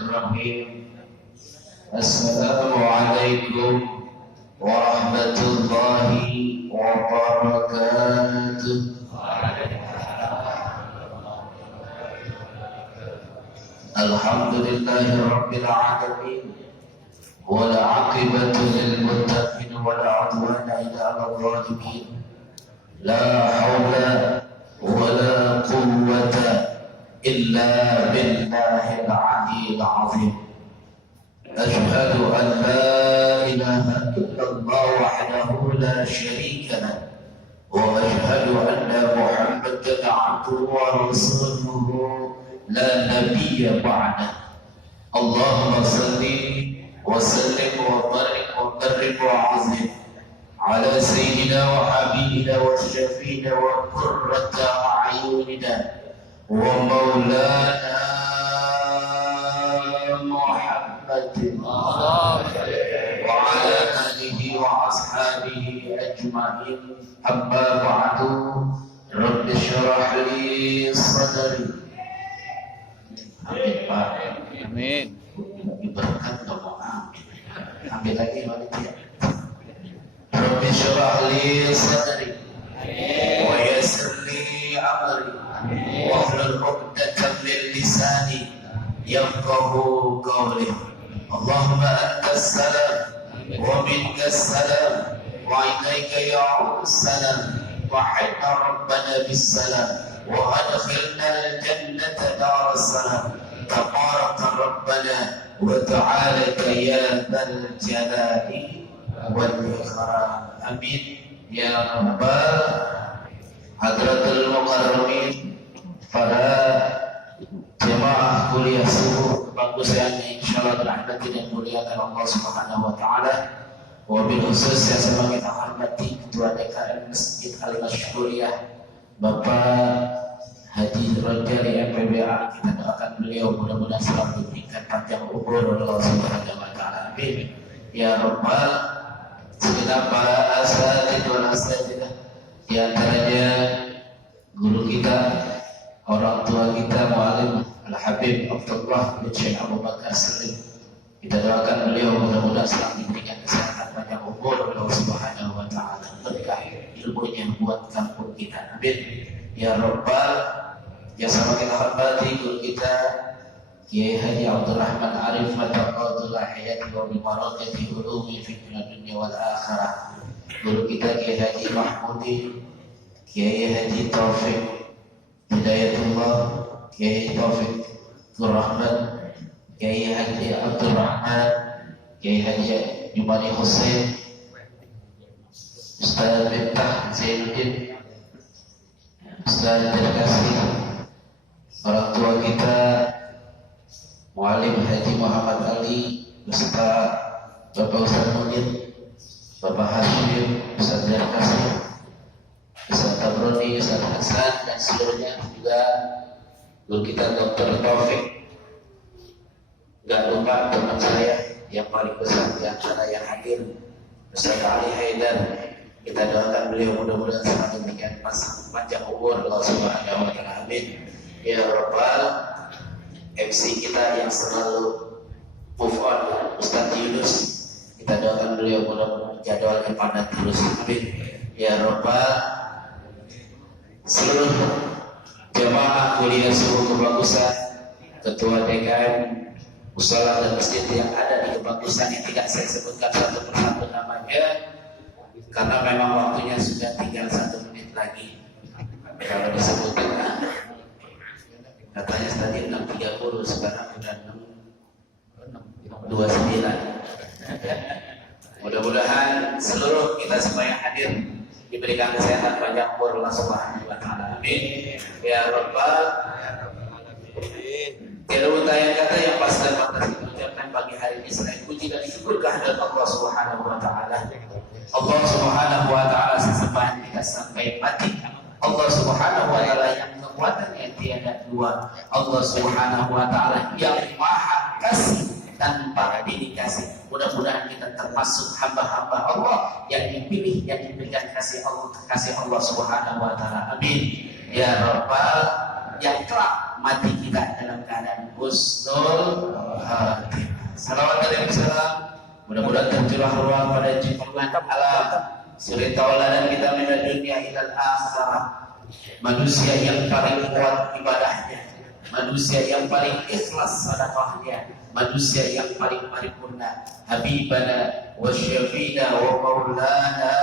Bismillahirrahmanirrahim. Assalamualaikum warahmatullahi wabarakatuh. Alhamdulillahi rabbil alamin. Wal 'aqibatu lil muttaqin wala 'udwana illa 'alal zalimin. La haula wala quwwata إلا بالله العلي العظيم. أشهد أن لا إله إلا الله وحده لا شريك له وأشهد أن محمدا عبده ورسوله لا نبي بعده. اللهم صل وسلم وبارك وعظم على سيدنا وحبيبنا وشفينا وقرة أعيننا ومولانا محمد وعلى آله وأصحابه أجمعين. أما بعد رب اشرح لي صدري. Amin Pak. Amin. Berkat doa. Ambil lagi panitia. Rabbi shrah li sadri wa yassir li amri wahlul 'uqdatam min lisani yafqahu qawli. Allahumma antas salam wa minkas salam wa ilaika ya'ud salam wa inna rabbana bis salam wa adkhilna al jannata dar salam. Tabaraka rabbana wa ta'ala ya dzal jalali wal ikram. Amin ya rabbal hadratul mukarramin. Para jemaah kuliah subuh kebagusan insyaallah dirahmati dan dimuliakan Allah Subhanahu wa taala. Wabil khusus yang saya kita hormati Ketua DKM Masjid Al-Masyhuriyah Bapak Haji Rojali MPBA, kita doakan beliau mudah-mudahan selalu diberikan panjang umur oleh Allah Subhanahu wa taala. Amin ya rabbal. Segenap para asatidz wal asatidzah, di antaranya guru kita, orang tua kita, Mu'alim Al-Habib Abdullah bin Syekh Abu Bakar Salim. Kita doakan beliau mudah-mudahan selalu diberikan kesehatan panjang umur oleh Allah Subhanahu wa taala. Berkah ilmunya buat kampung kita. Amin ya rabbal. Ya sama kita hormati guru kita Kiai Haji Abdul Rahman Arif Mataqadullah hayati wa bimarakati ulumi fi dunia wal akhirah. Guru kita Kiai Haji Mahmudi, Kiai Haji Taufik Hidayatullah, Kiai Taufik Rahman, Kiai Haji Abdul Rahman, Kiai Haji Jumani Hussein, Ustaz Miftah Zainuddin, Ustaz Terkasih, orang tua kita Mu'alim Haji Muhammad Ali beserta Bapak Ustaz Munir, Bapak Hashim, Ustaz Terkasih, Ustaz Tabroni, Ustaz Hasan dan seluruhnya, juga guru kita Dr. Taufik. Gak lupa teman saya yang paling besar di antara yang hadir, Ustaz Ali Haidar. Kita doakan beliau mudah-mudahan selalu diberikan panjang umur Allah Subhanahu wa taala. Amin ya rabbal. MC kita yang selalu move on, Ustaz Yunus, kita doakan beliau mudah-mudahan jadwalnya padat terus. Amin ya rabbal. Seluruh jemaah kuliah subuh kebagusan, ketua DKM Mushola dan masjid yang ada di kebagusan yang tidak saya sebutkan satu persatu namanya karena memang waktunya sudah tinggal 1 menit lagi. Kalau disebutkan katanya tadi 6.30, sekarang sudah 6.29. Mudah-mudahan seluruh kita semua yang hadir diberikan kesehatan panjang umur Allah Subhanahu wa taala. Amin ya rabbal. Tiada utayang kata yang pas dan pantas diucapkan pagi hari ini selain puji dan syukur kehadirat Allah Subhanahu wa taala. Allah Subhanahu wa taala sesembahan kita sampai mati. Allah Subhanahu wa taala yang kekuatan yang tiada dua. Allah Subhanahu wa taala yang maha kasih tanpa dikasih. Mudah-mudahan kita termasuk hamba-hamba Allah yang dipilih, yang diberikan kasih Allah Subhanahu wa taala. Amin ya rabbal. Yang kelak mati kita dalam keadaan husnul Al-Fatihah. Salawat dan salam mudah-mudahan tercurah ruang pada Jibril alam suri tauladan kita min dunia ilal akhirah. Manusia yang paling kuat ibadahnya, manusia yang paling ikhlas sedekahnya, manusia yang paling paripurna, habibana wa syafiina wa maulana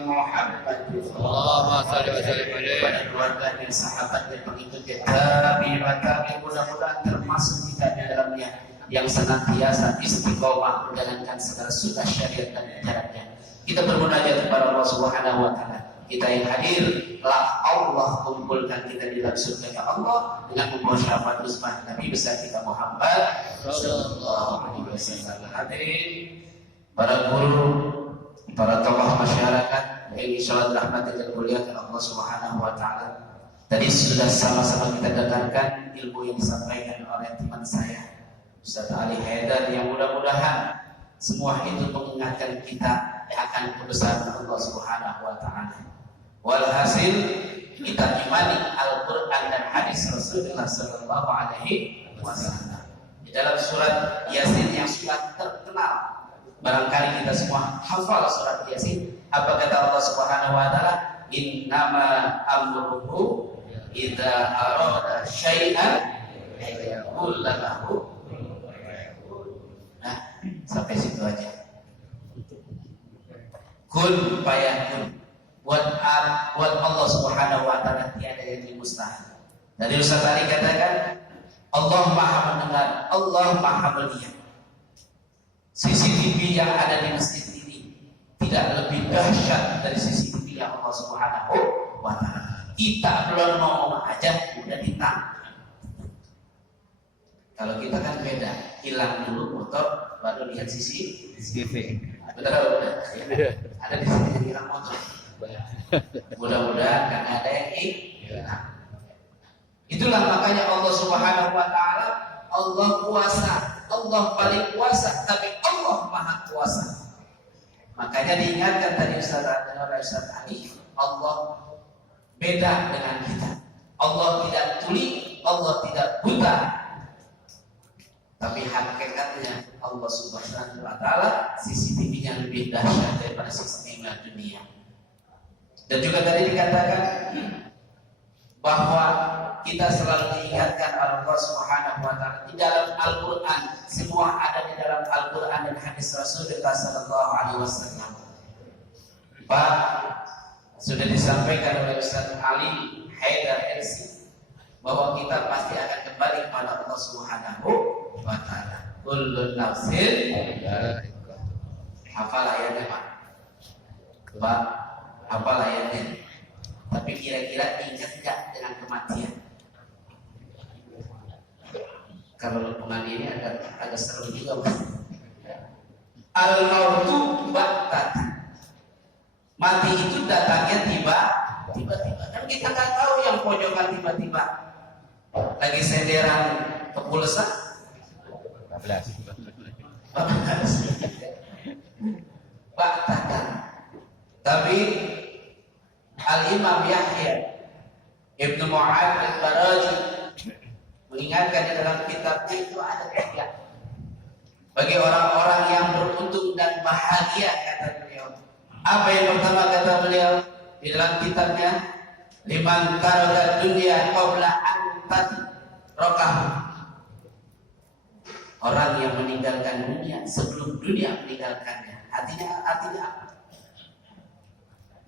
Muhammad. Allahumma shalli wa sallim alaihi. Pada keluarganya, sahabatnya, pengikutnya, tabi'in, mudah-mudahan termasuk kita di dalamnya yang senantiasa istiqomah menjalankan segala sunnah syariat dan ajarannya. Kita bermunajat kepada Allah Subhanahu wa taala. Kita yang hadir, lah Allah kumpulkan kita di dalam surga Allah dengan membawa syafaat uzma Nabi besar kita Muhammad sallallahu alaihi wasallam. Hadirin, para guru, para tokoh masyarakat yang insyaallah dirahmati dan dimuliakan Allah Subhanahu wa taala. Tadi sudah sama-sama kita dengarkan ilmu yang disampaikan oleh teman saya Ustaz Ali Haidar, yang mudah-mudahan semua itu mengingatkan kita akan kebesaran Allah Subhanahu wa taala. Walhasil kita imani Al-Quran dan hadis Rasulullah sallallahu alaihi wasallam. Di dalam surat Yasin yang sudah terkenal, barangkali kita semua hafal surat Yasin. Apa kata Allah Subhanahu wa taala? Innama amruhu idza arada syai'an ayyaqul lahu. Nah, sampai situ aja. Kun fayakun. Buat Allah Subhanahu wa taala tiada yang mustahil. Tadi Ustaz Ali katakan Allah Maha mendengar, Allah Maha melihat. CCTV yang ada di masjid ini tidak lebih dahsyat dari CCTV yang Allah Subhanahu wa taala. Kita belum ngomong aja udah ditangkap. Kalau kita kan beda, hilang dulu motor baru lihat CCTV. Betul kan? Ada di sini yang hilang motor. Mudah-mudahan kan ada yang hilang. Itulah makanya Allah Subhanahu wa taala, Allah kuasa, Allah paling kuasa, tapi Allah Maha kuasa. Makanya diingatkan tadi Ustaz Ali, Allah beda dengan kita. Allah tidak tuli, Allah tidak buta. Tapi hakikatnya Allah Subhanahu wa taala CCTV-nya lebih dahsyat daripada sistem dunia. Dan juga tadi dikatakan bahwa kita selalu diingatkan oleh Allah Subhanahu wa taala di dalam Al-Qur'an, semua ada di dalam Al-Qur'an dan hadis Rasulullah sallallahu alaihi wasallam. Pak, sudah disampaikan oleh Ustaz Ali Haidar LC bahwa kita pasti akan kembali kepada Allah Subhanahu wa taala. Kullu nafsin hafal ayatnya, Pak. Pak, hafal ayatnya. Tapi kira-kira ingat enggak dengan kematian? Kalau lingkungan ini agak seru juga, Pak. Al-mautu ba'tatan. Mati itu datangnya tiba-tiba. Kan kita nggak tahu yang pojokan tiba-tiba lagi senderan ke pulsa 14. Ba'tatan. Tapi Al-Imam Yahya Ibnu Mu'ad Al-Baraji mengingatkan di dalam kitabnya itu ada 3. Bagi orang-orang yang beruntung dan bahagia, kata beliau. Apa yang pertama kata beliau di dalam kitabnya? Liman taraka dunya qabla an tatrakahu. Orang yang meninggalkan dunia sebelum dunia meninggalkannya. Artinya apa?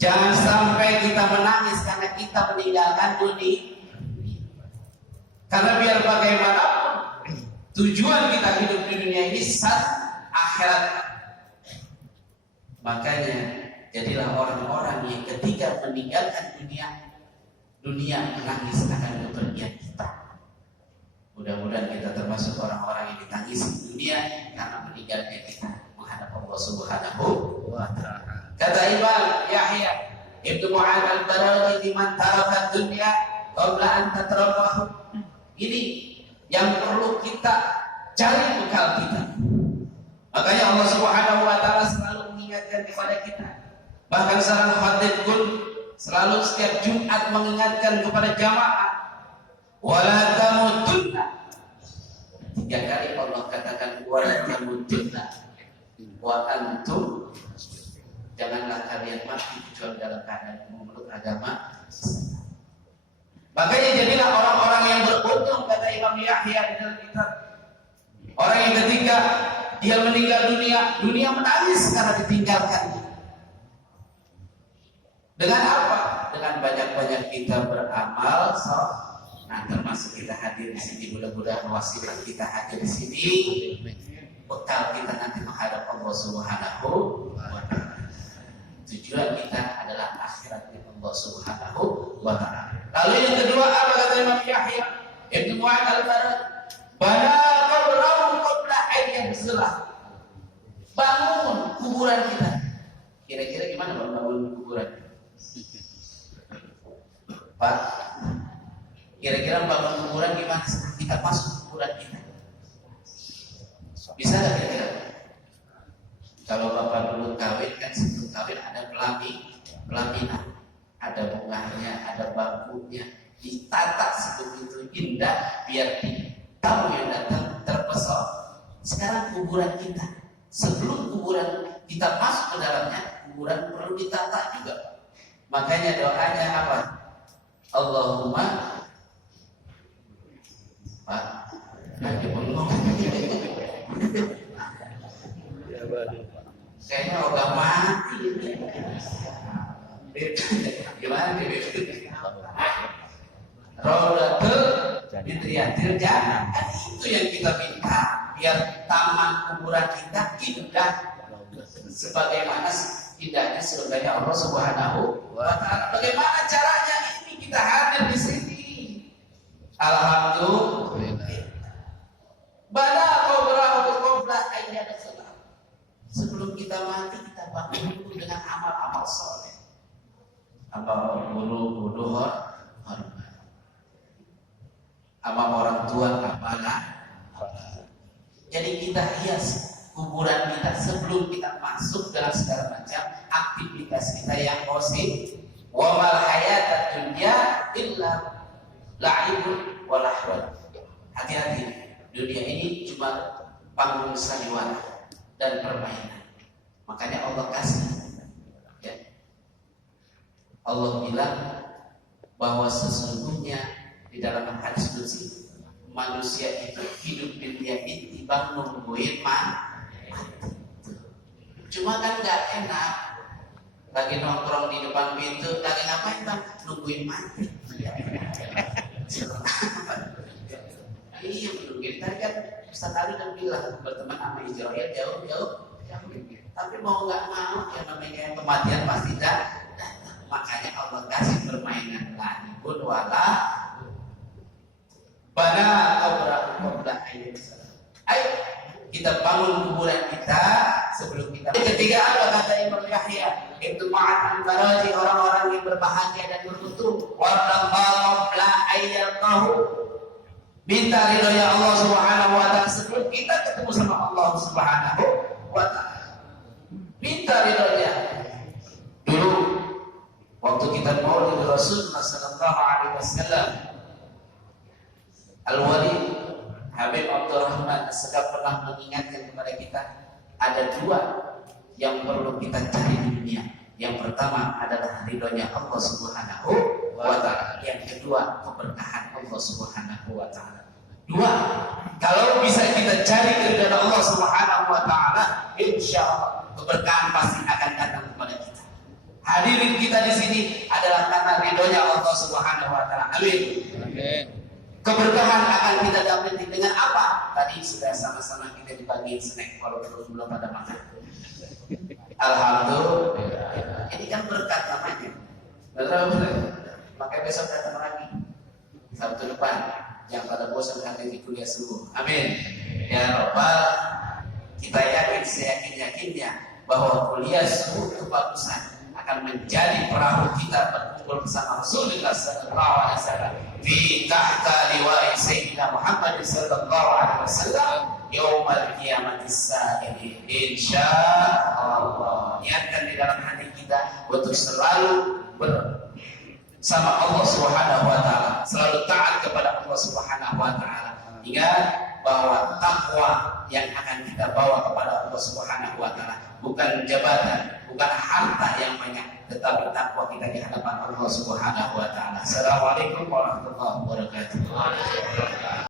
Jangan sampai kita menangis karena kita meninggalkan dunia. Karena biar bagaimanapun tujuan kita hidup di dunia ini akhirat. Makanya jadilah orang-orang yang ketika meninggalkan dunia menangis akan kepergian kita. Mudah-mudahan kita termasuk orang-orang yang ditangis di dunia karena meninggalnya kita menghadap Allah Subhanahu wa taala. Kata Imam Yahya Ibnu Mu'ad Al-Baraji, liman taraka dunya qabla an tatrakahu. Ini yang perlu kita cari bekal kita. Makanya Allah Subhanahu wa taala selalu mengingatkan kepada kita. Bahkan seorang khatib pun selalu setiap Jumat mengingatkan kepada jamaah, wala tamutunna. 3 kali Allah katakan wala tamutunna wa antum, janganlah kalian mati kecuali dalam keadaan memeluk agama. Makanya jadilah orang-orang yang beruntung, kata Imam Yahya di dalam kitab. Orang yang ketika dia meninggal dunia menangis karena ditinggalkannya. Dengan apa? Dengan banyak-banyak kita beramal saleh. Nah, termasuk kita hadir di sini, mudah-mudahan wasilah kita hadir di sini bekal kita nanti menghadap Allah Subhanahu wa taala. Tujuan kita adalah akhiratnya Allah Subhanahu wa taala. Lalu yang kedua apa kata Imam Yahya Ibnu Mu'ad al-Barad? Bana qabrahu qabla ayyan zalah. Bangun kuburan kita. Kira-kira gimana bangun kuburan? Pak, kira-kira bangun kuburan gimana? Kita masuk kuburan kita. Bisa nggak kira-kira? Kalau bapak dulu kawin kan sebelum kawin ada pelaminan, ada bunganya, ada bangkunya, ditata sebegitu indah biar tamu yang datang terpesona. Sekarang kuburan kita, sebelum kuburan kita masuk ke dalamnya, kuburan perlu ditata juga. Makanya doanya apa? Allahumma Pak, nanti bengong. Kayaknya udah mati. Gimana nih? Raudatul Fitriyatil Jannah. Kan itu yang kita minta, biar taman kuburan kita indah sebagaimana indahnya surganya Allah Subhanahu wa taala. Bagaimana caranya? Ini kita hadir di sini. Alhamdulillah. Bala qabrahu qabla ayyan salat. Sebelum kita mati kita bangun dulu dengan amal-amal soleh. Amal wudu hormat. Amal orang tua apalah. Jadi kita hias kuburan kita sebelum kita masuk dalam segala macam aktivitas kita yang positif. Wa mal hayatud dunya illa la'ibun wa lahwan. Hati-hati, dunia ini cuma panggung sandiwara dan permainan. Makanya Allah kasih ya. Allah bilang bahwa sesungguhnya di dalam hadis qudsi manusia itu hidup di dunia ini timbang nungguin mati. Cuma kan nggak enak lagi nongkrong di depan pintu, lagi ngapain bang? Nungguin mati. Iya menungguin. Tadi kan Ustaz Ali kan bilang berteman sama Israel jauh. Tapi mau nggak mau yang namanya kematian pasti datang. Makanya Allah kasih permainan lagi pun wala pada qabla ayat. Ayo kita bangun kuburan kita sebelum kita. Yang ketiga apa kata Imam Yahya Ibnu Mu'ad al-Barad, orang-orang yang berbahagia dan beruntung. Wallahu qabla ayyatahu, minta ridhonya Allah Subhanahu wa taala sebelum kita ketemu sama Allah Subhanahu wa taala. Minta ridhonya. Dulu waktu kita maulid Rasulullah sallallahu alaihi wasallam, Al-Wali Habib Abdurrahman As-Sagaf pernah mengingatkan kepada kita ada 2 yang perlu kita cari di dunia. Yang pertama adalah ridhonya Allah Subhanahu wa taala. Yang kedua keberkahan Allah Subhanahu wa taala. 2, kalau bisa kita cari ridhonya Allah Subhanahu wa taala, insyaallah keberkahan pasti akan datang kepada kita. Hadirin kita di sini adalah karena ridhonya Allah Subhanahu wa taala. Amin. Amin. Keberkahan akan kita dapat dengan apa? Tadi sudah sama-sama kita dibagiin snack walaupun belum pada makan. Alhamdulillah. Ini kan berkat namanya. Betul. Makanya besok datang lagi. Sabtu depan yang pada bosan akan di kuliah subuh. Amin. Ya Rabbal, kita yakin seyakin-yakinnya bahwa kuliah subuh kebagusan akan menjadi perahu kita berkumpul bersama Rasulullah sallallahu alaihi wasallam fi tahta liwa'i Sayyidina Muhammad sallallahu alaihi wasallam yaumul qiyamatis sa'ili insyaallah. Niatkan di dalam hati kita untuk selalu bersama Allah Subhanahu wa taala, selalu taat kepada Allah Subhanahu wa taala. Ingat bahwa takwa yang akan kita bawa kepada Allah Subhanahu wa taala bukan jabatan, bukan harta yang banyak, tetapi takwa kita di hadapan Allah Subhanahu wa taala. Assalamualaikum warahmatullahi wabarakatuh.